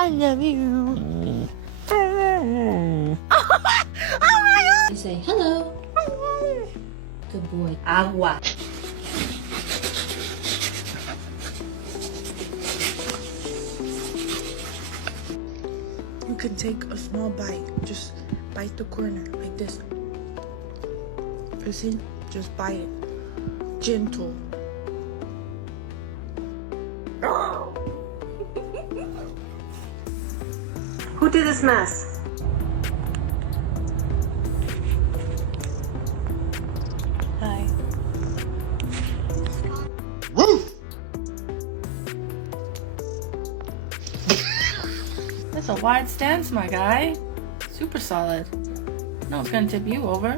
I love you. You say hello. Good boy. Agua. You can take a small bite. Just bite the corner like this. You see? Just bite it. Gentle. Who did this mess? Hi. Woof! That's a wide stance, my guy. Super solid. No one's gonna tip you over.